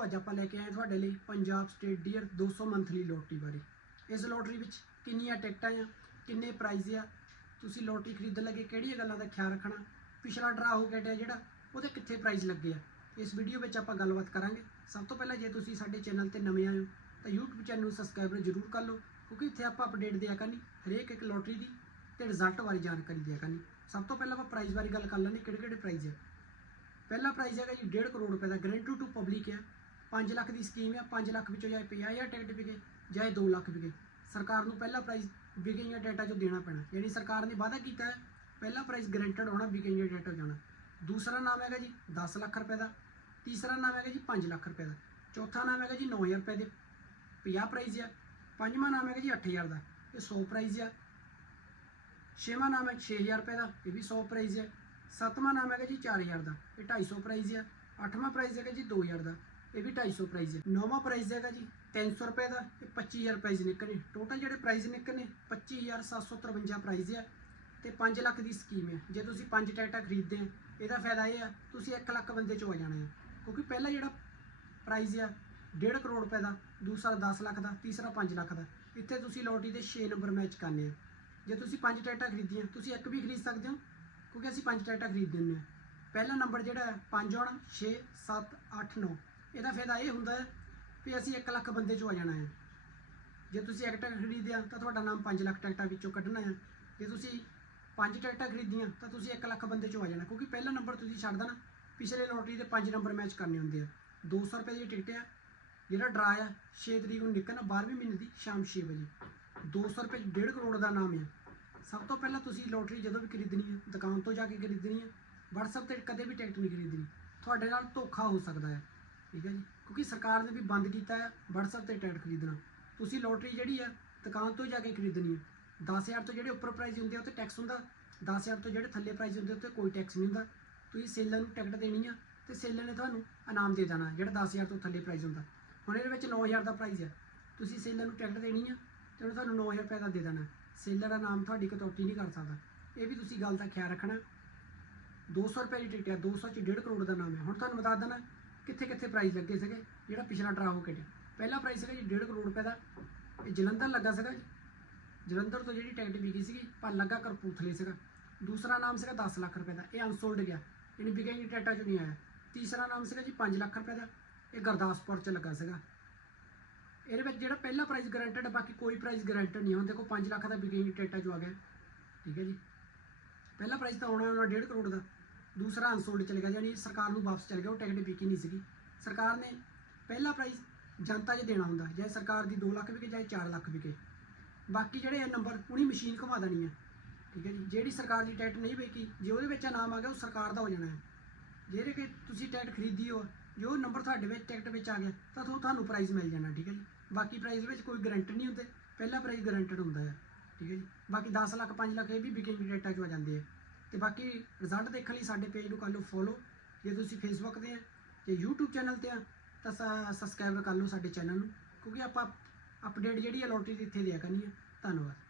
ਦੋਸਤੋ ਅੱਜ ਆਪਾਂ ਲੈ ਕੇ ਆਏ ਤੁਹਾਡੇ ਲਈ Punjab state dear 200 monthly lottery ਬਾਰੇ। ਇਸ ਲੋਟਰੀ ਵਿੱਚ ਕਿੰਨੀਆਂ ਟਿਕਟਾਂ ਆ, ਕਿੰਨੇ ਪ੍ਰਾਈਜ਼ ਆ, ਤੁਸੀਂ ਲੋਟਰੀ ਖਰੀਦਣ ਲੱਗੇ ਕਿਹੜੀਆਂ ਗੱਲਾਂ ਦਾ ਖਿਆਲ ਰੱਖਣਾ, ਪਿਛਲਾ ਡਰਾ ਹੋ ਗਿਆ ਜਿਹੜਾ, ਉਹਦੇ ਕਿੱਥੇ ਪ੍ਰਾਈਜ਼ ਲੱਗੇ ਆ। ਇਸ ਵੀਡੀਓ ਵਿੱਚ ਆਪਾਂ ਗੱਲਬਾਤ ਕਰਾਂਗੇ। ਸਭ ਤੋਂ ਪਹਿਲਾਂ ਜੇ ਤੁਸੀਂ ਸਾਡੇ ਚੈਨਲ ਤੇ ਨਵੇਂ ਆਏ ਹੋ, ਤਾਂ YouTube ਚੈਨਲ ਨੂੰ ਸਬਸਕ੍ਰਾਈਬ ਜ਼ਰੂਰ ਕਰ ਲਓ, ਕਿਉਂਕਿ ਇੱਥੇ ਆਪਾਂ ਅਪਡੇਟ ਦਿਆ ਕਰਨੀ, ਹਰੇਕ ਇੱਕ ਲੋਟਰੀ ਦੀ ਤੇ ਰਿਜ਼ਲਟ ਬਾਰੇ ਜਾਣਕਾਰੀ ਦਿਆ ਕਰਨੀ। ਸਭ ਤੋਂ ਪਹਿਲਾਂ ਆਪਾਂ ਪ੍ਰਾਈਜ਼ ਬਾਰੇ ਗੱਲ ਕਰ ਲੈਂਦੇ ਕਿਹੜੇ ਕਿਹੜੇ ਪ੍ਰਾਈਜ਼ ਆ। ਪਹਿਲਾ ਪ੍ਰਾਈਜ਼ ਹੈਗਾ ਜੀ 1.5 ਕਰੋੜ ਰੁਪਏ ਦਾ ਗਰੰਟੀ ਟੂ ਪਬਲਿਕ ਹੈ 5 ਲੱਖ ਦੀ ਸਕੀਮ ਹੈ 5 ਲੱਖ ਵਿੱਚੋਂ ਜਾਂ 50000 ਟਿਕਟ ਵਿਕੇ ਜਾਂ 2 ਲੱਖ ਵਿਕੇ। ਸਰਕਾਰ ਨੂੰ ਪਹਿਲਾ ਪ੍ਰਾਈਜ਼ ਵਿਕੇਗੀਆਂ ਡਾਟਾ ਚੋਂ ਦੇਣਾ ਪੈਣਾ। ਯਾਨੀ ਸਰਕਾਰ ਨੇ ਵਾਅਦਾ ਕੀਤਾ ਹੈ, ਪਹਿਲਾ ਪ੍ਰਾਈਜ਼ ਗਰੰਟਡ ਹੋਣਾ ਵਿਕੇਗੀਆਂ ਡਾਟਾ ਜਾਣਾ। ਦੂਸਰਾ ਨਾਮ ਹੈਗਾ ਜੀ 10 ਲੱਖ ਰੁਪਏ ਦਾ। ਤੀਸਰਾ ਨਾਮ ਹੈਗਾ ਜੀ 5 ਲੱਖ ਰੁਪਏ ਦਾ। ਚੌਥਾ ਨਾਮ ਹੈਗਾ ਜੀ 9000 ਰੁਪਏ ਦੇ। 50 ਪ੍ਰਾਈਜ਼ ਆ। ਪੰਜਵਾਂ ਨਾਮ ਹੈਗਾ ਜੀ 8000 ਦਾ। ਇਹ 100 ਪ੍ਰਾਈਜ਼ ਆ। ਛੇਵਾਂ ਨਾਮ ਹੈ 6000 ਰੁਪਏ ਦਾ, ਇਹ ਵੀ 100 ਪ੍ਰਾਈਜ਼ ਆ। ਸੱਤਵਾਂ ਨਾਮ ਹੈਗਾ ਜੀ 4000 ਦਾ। ਇਹ 250 ਪ੍ਰਾਈਜ਼ ਆ। ਅੱਠਵਾਂ ਪ੍ਰਾਈਜ਼ ਹੈਗਾ ਜੀ 2000 ਦਾ। ਇਹ ਵੀ 250 ਪ੍ਰਾਈਜ਼ ਹੈ। ਨੌਵਾਂ ਪ੍ਰਾਈਜ਼ ਹੈਗਾ ਜੀ 300 ਰੁਪਏ ਦਾ ਤੇ 25000 ਪ੍ਰਾਈਜ਼ ਨਿਕਲਣੇ। ਟੋਟਲ ਜਿਹੜੇ ਪ੍ਰਾਈਜ਼ ਨਿਕਲਣੇ 25753 ਪ੍ਰਾਈਜ਼ ਹੈ ਤੇ 5 ਲੱਖ ਦੀ ਸਕੀਮ ਹੈ। ਜੇ ਤੁਸੀਂ 5 ਟਿਕਟਾਂ ਖਰੀਦਦੇ ਆ ਇਹਦਾ ਫਾਇਦਾ ਇਹ ਆ, ਤੁਸੀਂ 1 ਲੱਖ ਬੰਦੇ 'ਚੋਂ ਆ ਜਾਣਾ ਆ ਕਿਉਂਕਿ ਪਹਿਲਾ ਜਿਹੜਾ ਪ੍ਰਾਈਜ਼ ਆ 1.5 ਕਰੋੜ ਰੁਪਏ ਦਾ, ਦੂਸਰਾ 10 ਲੱਖ ਦਾ, ਤੀਸਰਾ 5 ਲੱਖ ਦਾ। ਇੱਥੇ ਤੁਸੀਂ ਲੋਟਰੀ ਦੇ 6 ਨੰਬਰ ਮੈਚ ਕਰਨੇ ਆ। ਜੇ ਤੁਸੀਂ 5 ਟਿਕਟਾਂ ਖਰੀਦੀਆਂ, ਤੁਸੀਂ ਇੱਕ ਵੀ ਖਰੀਦ ਸਕਦੇ ਹੋ, ਕਿਉਂਕਿ ਅਸੀਂ 5 ਟਿਕਟਾਂ ਖਰੀਦ ਦਿੰਦੇ ਹਾਂ। ਪਹਿਲਾ ਨੰਬਰ ਜਿਹੜਾ ਹੈ 5 ਆਉਣਾ 6 7 8 9 ਇਹਦਾ ਫਾਇਦਾ ਇਹ ਹੁੰਦਾ ਹੈ ਕਿ ਅਸੀਂ 1 ਲੱਖ ਬੰਦੇ ਚੋਂ ਆ ਜਾਣਾ ਹੈ। ਜੇ ਤੁਸੀਂ ਇੱਕ ਟਿਕਟ ਖਰੀਦਿਆ ਤਾਂ ਤੁਹਾਡਾ ਨਾਮ 5 ਲੱਖ ਟਿਕਟਾਂ ਵਿੱਚੋਂ ਕੱਢਣਾ ਹੈ। ਜੇ ਤੁਸੀਂ ਪੰਜ ਟਿਕਟਾਂ ਖਰੀਦੀਆਂ ਤਾਂ ਤੁਸੀਂ 1 ਲੱਖ ਬੰਦੇ ਚੋਂ ਆ ਜਾਣਾ, ਕਿਉਂਕਿ ਪਹਿਲਾ ਨੰਬਰ ਤੁਸੀਂ ਛੱਡ ਦੇਣਾ। ਪਿਛਲੇ ਲੋਟਰੀ ਦੇ 5 ਨੰਬਰ ਮੈਚ ਕਰਨੇ ਹੁੰਦੇ ਆ। 200 ਰੁਪਏ ਦੀ ਟਿਕਟ ਆ, ਜਿਹੜਾ ਡਰਾ ਆ 6 ਤਰੀਕ ਨੂੰ ਨਿਕਲਣਾ 12ਵੇਂ ਮਹੀਨੇ ਦੀ ਸ਼ਾਮ 6 ਵਜੇ। 200 ਰੁਪਏ 1.5 ਕਰੋੜ ਦਾ ਨਾਮ ਆ। ਸਭ ਤੋਂ ਪਹਿਲਾਂ ਤੁਸੀਂ ਲੋਟਰੀ ਜਦੋਂ ਵੀ ਖਰੀਦਣੀ ਹੈ ਦੁਕਾਨ ਤੋਂ ਜਾ ਕੇ ਖਰੀਦਣੀ ਹੈ WhatsApp ਤੇ ਕਦੇ ਵੀ ਟਿਕਟ ਨਹੀਂ ਖਰੀਦਣੀ। ਤੁਹਾਡੇ ਨਾਲ ਧੋਖਾ ਹੋ ਸਕਦਾ ਹੈ। ਠੀਕ ਹੈ ਜੀ? ਕਿਉਂਕਿ ਸਰਕਾਰ ਨੇ ਵੀ ਬੰਦ ਕੀਤਾ ਹੈ WhatsApp ਤੇ ਟਿਕਟ ਖਰੀਦਣਾ। ਤੁਸੀਂ ਲੋਟਰੀ ਜਿਹੜੀ ਹੈ, ਦੁਕਾਨ ਤੋਂ ਜਾ ਕੇ ਖਰੀਦਣੀ ਹੈ। 10000 ਤੋਂ ਜਿਹੜੇ ਉੱਪਰ ਪ੍ਰਾਈਜ਼ ਹੁੰਦੇ ਆ ਉੱਤੇ ਟੈਕਸ ਹੁੰਦਾ। 10000 ਤੋਂ ਜਿਹੜੇ ਥੱਲੇ ਪ੍ਰਾਈਜ਼ ਹੁੰਦੇ ਉੱਤੇ ਕੋਈ ਟੈਕਸ ਨਹੀਂ ਹੁੰਦਾ। ਤੁਸੀਂ ਸੇਲਰ ਨੂੰ ਟਿਕਟ ਦੇਣੀ ਆ ਤੇ ਸੇਲਰ ਨੇ ਤੁਹਾਨੂੰ ਇਨਾਮ ਦੇ ਦੇਣਾ, ਜਿਹੜਾ 10000 ਤੋਂ ਥੱਲੇ ਪ੍ਰਾਈਜ਼ ਹੁੰਦਾ। ਹੁਣ ਇਹਦੇ ਵਿੱਚ 9000 ਦਾ ਪ੍ਰਾਈਜ਼ ਹੈ ਤੁਸੀਂ ਸੇਲਰ ਨੂੰ ਟਿਕਟ ਦੇਣੀ ਆ ਤੇ ਉਹਨੇ ਤੁਹਾਨੂੰ 9000 ਰੁਪਏ ਦਾ ਦੇ ਦੇਣਾ। ਸੇਲਰ ਦਾ ਨਾਮ ਤੁਹਾਡੀ ਕਟੌਤੀ ਨਹੀਂ ਕਰ ਸਕਦਾ। ਇਹ ਵੀ ਤੁਸੀਂ ਗੱਲ ਦਾ ਖਿਆਲ ਰੱਖਣਾ। 200 ਰੁਪਏ ਦੀ ਟਿਕਟ ਹੈ 200 ਚ 1.5 ਕਰੋੜ ਦਾ ਨਾਮ ਹੈ ਹੁਣ ਤੁਹਾਨੂੰ ਬਤਾ ਦੇਣਾ ਕਿੱਥੇ ਕਿੱਥੇ ਪ੍ਰਾਈਜ਼ ਲੱਗੇ ਸੀਗੇ? ਜਿਹੜਾ ਪਿਛਲਾ ਡਰਾ ਹੋ ਕੇ ਗਿਆ ਪਹਿਲਾ ਪ੍ਰਾਈਜ਼ ਸੀਗਾ ਜੀ 1.5 ਕਰੋੜ ਰੁਪਏ ਦਾ। ਇਹ ਜਲੰਧਰ ਲੱਗਾ ਸੀਗਾ ਜੀ। ਜਲੰਧਰ ਤੋਂ ਜਿਹੜੀ ਟਿਕਟ ਵਿਕੀ ਸੀਗੀ, ਪਰ ਲੱਗਾ ਕਰਪੂਥਲੇ ਸੀਗਾ। ਦੂਸਰਾ ਨਾਮ ਸੀਗਾ 10 ਲੱਖ ਰੁਪਏ ਦਾ। ਇਹ ਅਨਸੋਲਡ ਗਿਆ। ਇਹਨੇ ਵਿਕਿਆ ਜੀ ਟਿਕਟਾਂ 'ਚੋਂ ਨਹੀਂ ਆਇਆ। ਤੀਸਰਾ ਨਾਮ ਸੀਗਾ ਜੀ 5 ਲੱਖ ਰੁਪਏ ਦਾ। ਇਹ ਗੁਰਦਾਸਪੁਰ ਚ ਲੱਗਾ ਸੀਗਾ। ਇਹਦੇ ਵਿੱਚ ਜਿਹੜਾ ਪਹਿਲਾ ਪ੍ਰਾਈਜ਼ ਗਰੰਟਡ ਬਾਕੀ ਕੋਈ ਪ੍ਰਾਈਜ਼ ਗਰੰਟਡ ਨਹੀਂ ਹੁਣ ਦੇਖੋ 5 ਲੱਖ ਦਾ ਵਿਕਿੰਗ ਟਿਕਟਾਂ 'ਚੋਂ ਆ ਗਿਆ। ਠੀਕ ਹੈ ਜੀ। ਪਹਿਲਾ ਪ੍ਰਾਈਜ਼ ਤਾਂ ਆਉਣਾ ਉਹਨਾਂ 1.5 ਕਰੋੜ ਦਾ। ਦੂਸਰਾ ਅਨਸੋਲਡ ਚਲੇ ਗਿਆ, ਯਾਨੀ ਸਰਕਾਰ ਨੂੰ ਵਾਪਸ ਚਲੇ ਗਿਆ, ਉਹ ਟਿਕਟ ਵਿਕੀ ਨਹੀਂ ਸੀਗੀ। ਸਰਕਾਰ ਨੇ ਪਹਿਲਾ ਪ੍ਰਾਈਜ਼ ਜਨਤਾ 'ਚ ਦੇਣਾ ਹੁੰਦਾ ਜੇ ਸਰਕਾਰ ਦੀ 2 ਲੱਖ ਵਿਕੇ, ਚਾਹੇ 4 ਲੱਖ ਵਿਕੇ। ਬਾਕੀ ਜਿਹੜੇ ਇਹ ਨੰਬਰ ਉਹਨੀ ਮਸ਼ੀਨ ਘੁਮਾ ਦੇਣੀ ਹੈ ਠੀਕ ਹੈ ਜੀ। ਜਿਹੜੀ ਸਰਕਾਰ ਦੀ ਟਿਕਟ ਨਹੀਂ ਵਿਕੀ, ਜੇ ਉਹਦੇ ਵਿੱਚ ਨਾਮ ਆ ਗਿਆ, ਉਹ ਸਰਕਾਰ ਦਾ ਹੋ ਜਾਣਾ ਹੈ। ਜਿਹੜੇ ਕਿ ਤੁਸੀਂ ਟਿਕਟ ਖਰੀਦੀ ਹੋ, ਜੋ ਨੰਬਰ ਤੁਹਾਡੇ ਵਿੱਚ ਟਿਕਟ ਵਿੱਚ ਆ ਗਿਆ, ਤਾਂ ਤੁਹਾਨੂੰ ਤੁਹਾਨੂੰ ਪ੍ਰਾਈਜ਼ ਮਿਲ ਜਾਣਾ, ਠੀਕ ਹੈ ਜੀ। ਬਾਕੀ ਪ੍ਰਾਈਜ਼ ਵਿੱਚ ਕੋਈ ਗਰੰਟੀ ਨਹੀਂ ਹੁੰਦੇ। ਪਹਿਲਾ ਪ੍ਰਾਈਜ਼ ਗਰੰਟਡ ਹੁੰਦਾ ਹੈ, ਠੀਕ ਹੈ ਜੀ। ਬਾਕੀ 10 ਲੱਖ 5 ਲੱਖ ਇਹ ਵੀ ਵਿਕਿੰਗ ਡੇਟਾ 'ਚ ਆ ਜਾਂਦੇ ਆ। ਤੇ ਬਾਕੀ ਰਿਜ਼ਲਟ ਦੇਖਣ ਲਈ ਸਾਡੇ ਪੇਜ ਨੂੰ ਕਰ ਲਓ ਫੋਲੋ ਜੇ ਤੁਸੀਂ ਫੇਸਬੁੱਕ ਤੇ ਆ ਤੇ YouTube ਚੈਨਲ ਤੇ ਆ, ਤਾਂ ਸਬਸਕ੍ਰਾਈਬ ਕਰ ਲਓ ਸਾਡੇ ਚੈਨਲ ਨੂੰ, ਕਿਉਂਕਿ ਆਪਾਂ ਅਪਡੇਟ ਜਿਹੜੀ ਹੈ ਲੋਟਰੀ ਦੀ ਇੱਥੇ ਦਿਆ ਕਰਨੀ ਹੈ ਧੰਨਵਾਦ।